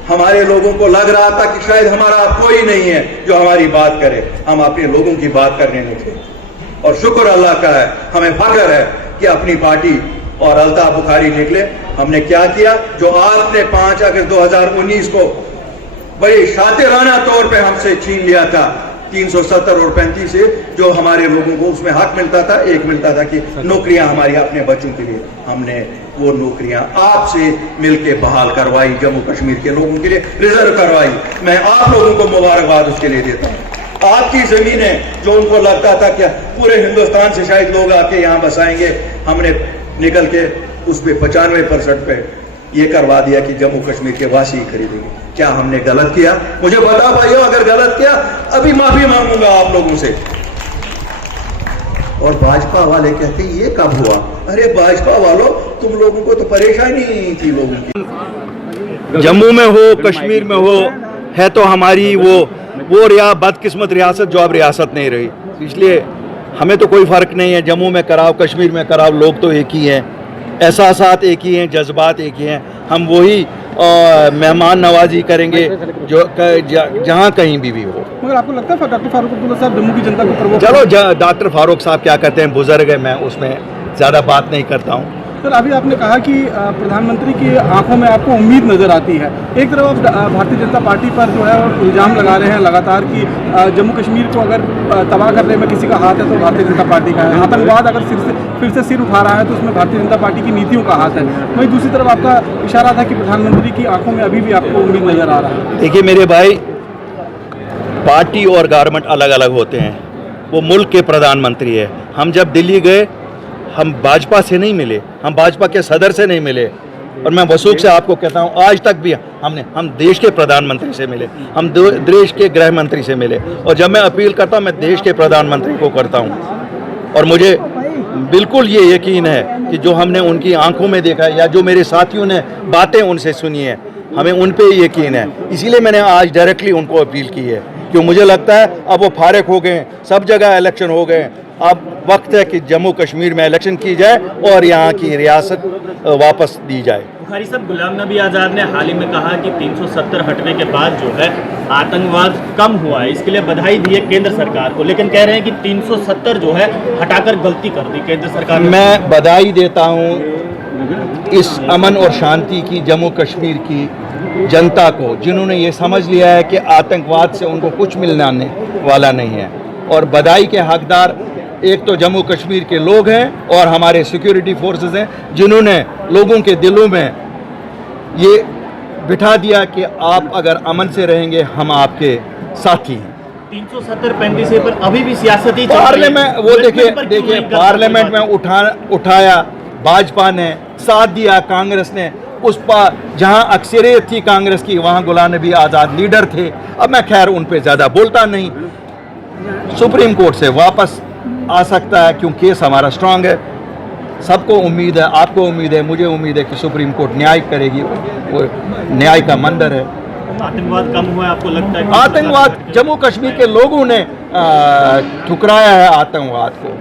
हमारे लोगों को लग रहा था कि शायद हमारा कोई नहीं है जो हमारी बात करे, हम अपने लोगों की बात करने निकले। और शुक्र अल्लाह का है, हमें फख्र है कि अपनी पार्टी और अल्ताफ बुखारी निकले। हमने क्या किया? जो आपने 5 अगस्त 2019 को बड़े शातिराना तौर पे हमसे छीन लिया था 370 और 35 से, जो हमारे लोगों को उसमें हक मिलता था, एक मिलता था कि नौकरियां हमारी अपने बच्चों के लिए, हमने वो नौकरियां आपसे मिलके बहाल करवाई, जम्मू कश्मीर के लोगों के लिए रिजर्व करवाई। मैं आप लोगों को मुबारकबाद उसके लिए देता हूं। आपकी जमीनें जो उनको लगता था कि पूरे हिंदुस्तान से शायद लोग आके यहाँ बसाएंगे, हमने निकल के उस पे 95% पे ये करवा दिया कि जम्मू कश्मीर के वासी खरीदेंगे। क्या हमने गलत किया? मुझे बताओ भाइयों, अगर गलत किया अभी माफी मांगूंगा आप लोगों से। और भाजपा वाले कहते ये कब हुआ? अरे भाजपा वालों, तुम लोगों को तो परेशानी थी लोगों की। जम्मू में हो, कश्मीर में हो, है तो हमारी वो बदकिस्मत रियासत जो अब रियासत नहीं रही। इसलिए हमें तो कोई फ़र्क नहीं है, जम्मू में कराओ, कश्मीर में कराओ, लोग तो एक ही हैं, एहसासात एक ही हैं, जज्बात एक ही हैं। हम वही मेहमान नवाजी करेंगे जो जहाँ कहीं भी हो। मगर आपको लगता है डॉक्टर फारूक अब्दुल्ला साहब जम्मू की जनता को प्रवोक? चलो, डॉक्टर फारूक साहब क्या कहते हैं, बुजुर्ग है, मैं उसमें ज़्यादा बात नहीं करता हूँ। सर, अभी आपने कहा कि प्रधानमंत्री की आंखों में आपको उम्मीद नजर आती है। एक तरफ आप भारतीय जनता पार्टी पर जो है इल्जाम लगा रहे हैं लगातार कि जम्मू कश्मीर को अगर तबाह करने में किसी का हाथ है तो भारतीय जनता पार्टी का है। आतंकवाद अगर फिर से सिर उठा रहा है तो उसमें भारतीय जनता पार्टी की नीतियों का हाथ है। वहीं दूसरी तरफ आपका इशारा था कि प्रधानमंत्री की आंखों में अभी भी आपको उम्मीद नजर आ रहा है। देखिए मेरे भाई, पार्टी और गवर्नमेंट अलग अलग होते हैं। वो मुल्क के प्रधानमंत्री है। हम जब दिल्ली गए, हम भाजपा से नहीं मिले, हम भाजपा के सदर से नहीं मिले, और मैं वसूख से आपको कहता हूं, आज तक भी हम देश के प्रधानमंत्री से मिले, हम देश के गृह मंत्री से मिले। और जब मैं अपील करता हूं, मैं देश के प्रधानमंत्री को करता हूं। और मुझे बिल्कुल ये यकीन है कि जो हमने उनकी आंखों में देखा है या जो मेरे साथियों ने बातें उनसे सुनी है, हमें उन पे यकीन है। इसीलिए मैंने आज डायरेक्टली उनको अपील की है, क्यों मुझे लगता है अब वो फारिग हो गए, सब जगह इलेक्शन हो गए, अब वक्त है कि जम्मू कश्मीर में इलेक्शन की जाए और यहाँ की रियासत वापस दी जाए। बुखारी साहब, गुलाम नबी आज़ाद ने हाल ही में कहा कि 370 हटने के बाद जो है आतंकवाद कम हुआ है, इसके लिए बधाई दी है केंद्र सरकार को, लेकिन कह रहे हैं कि 370 जो है हटाकर गलती कर दी केंद्र सरकार ने। मैं बधाई देता हूँ इस अमन और शांति की जम्मू कश्मीर की जनता को, जिन्होंने ये समझ लिया है कि आतंकवाद से उनको कुछ मिलने वाला नहीं है। और बधाई के हकदार एक तो जम्मू कश्मीर के लोग हैं और हमारे सिक्योरिटी फोर्सेस हैं, जिन्होंने लोगों के दिलों में ये बिठा दिया कि आप अगर अमन से रहेंगे, हम आपके साथी हैं। 370-35 पर अभी भी सियासती पार्लियामेंट, वो देखिए पार्लियामेंट में उठाया भाजपा ने, साथ दिया कांग्रेस ने। उस पर जहां अक्सरियत थी कांग्रेस की, वहां गुलाम नबी आज़ाद लीडर थे। अब मैं खैर उन पे ज़्यादा बोलता नहीं। सुप्रीम कोर्ट से वापस आ सकता है, क्योंकि केस हमारा स्ट्रांग है। सबको उम्मीद है, आपको उम्मीद है, मुझे उम्मीद है कि सुप्रीम कोर्ट न्याय करेगी, वो न्याय का मंदिर है। आतंकवाद कम हुआ है आपको लगता है? आतंकवाद, जम्मू कश्मीर के लोगों ने ठुकराया है आतंकवाद को,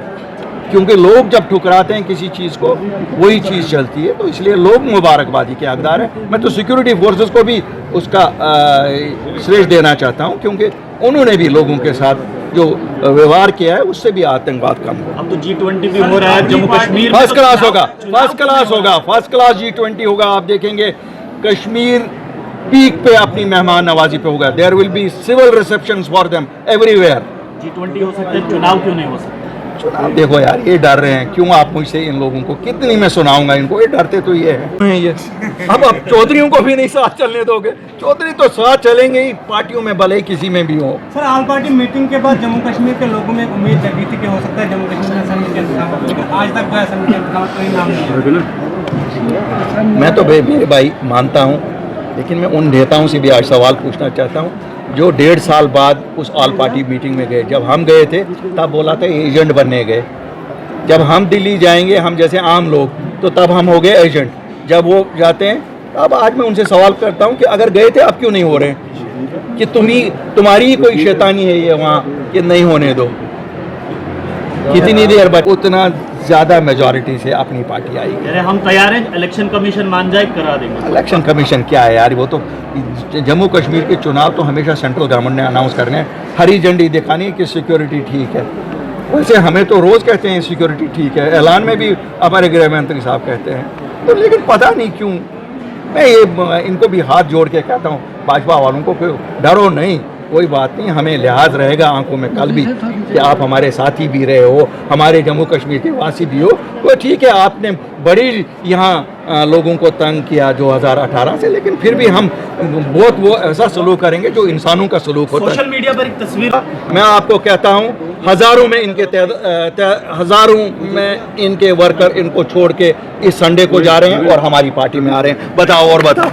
क्योंकि लोग जब ठुकराते हैं किसी चीज़ को वही चीज़ चलती है, तो इसलिए लोग मुबारकबादी के हकदार हैं। मैं तो सिक्योरिटी फोर्सेस को भी उसका श्रेय देना चाहता हूं, क्योंकि उन्होंने भी लोगों के साथ जो व्यवहार किया है उससे भी आतंकवाद कम हुआ। अब तो G20 भी हो रहा है जम्मू कश्मीर में, फर्स्ट क्लास होगा, फर्स्ट क्लास होगा, फर्स्ट क्लास G20 होगा। आप देखेंगे कश्मीर पीक पे अपनी मेहमान नवाजी पे होगा। There will be civil receptions for them everywhere. G20 हो सकता है, चुनाव क्यों नहीं हो सकता? चुनाव देखो यार, ये डर रहे हैं, क्यों आप मुझसे इन लोगों को कितनी मैं सुनाऊंगा इनको, ये डरते तो ये हैं ये। अब चौधरीयों को भी नहीं साथ चलने दोगे, चौधरी तो साथ चलेंगे ही पार्टियों में, भले ही किसी में भी हो। सर, आल पार्टी मीटिंग के बाद जम्मू कश्मीर के लोगों में एक उम्मीद जगी थी कि हो सकता है जम्मू कश्मीर में असेंबली के इंतखाब, लेकिन आज तक जो है असेंबली के इंतखाब कोई नाम नहीं है। मैं तो मेरे भाई मानता हूँ, लेकिन मैं उन नेताओं से भी आज सवाल पूछना चाहता हूँ जो 1.5 साल बाद उस ऑल पार्टी मीटिंग में गए। जब हम गए थे तब बोला था एजेंट बनने गए, जब हम दिल्ली जाएंगे हम जैसे आम लोग तो तब हम हो गए एजेंट। जब वो जाते हैं अब आज मैं उनसे सवाल करता हूँ कि अगर गए थे अब क्यों नहीं हो रहे, कि तुम्हारी ही कोई शैतानी है ये वहाँ कि नहीं होने दो। कितनी देर बाद उतना ज़्यादा मेजॉरिटी से अपनी पार्टी आई। अरे हम तैयार हैं, इलेक्शन कमीशन मान जाए करा देंगे। इलेक्शन कमीशन क्या है यार, वो तो जम्मू कश्मीर के चुनाव तो हमेशा सेंट्रल गवर्नमेंट ने अनाउंस करने हैं, हरी झंडी दिखानी है कि सिक्योरिटी ठीक है। वैसे हमें तो रोज़ कहते हैं सिक्योरिटी ठीक है, ऐलान में भी हमारे गृह मंत्री साहब कहते हैं, तो लेकिन पता नहीं क्यों। मैं ये इनको भी हाथ जोड़ के कहता हूँ, भाजपा वालों को डरो नहीं, कोई बात नहीं, हमें लिहाज रहेगा आंखों में कल भी कि आप हमारे साथी भी रहे हो, हमारे जम्मू कश्मीर के वासी भी हो। तो ठीक है, आपने बड़ी यहाँ लोगों को तंग किया 2018 से, लेकिन फिर भी हम बहुत वो ऐसा सलूक करेंगे जो इंसानों का सलूक होता है। सोशल मीडिया पर एक तस्वीर, मैं आपको कहता हूँ हज़ारों में इनके वर्कर इनको छोड़ के इस संडे को जा रहे हैं और हमारी पार्टी में आ रहे हैं। बताओ और बताओ।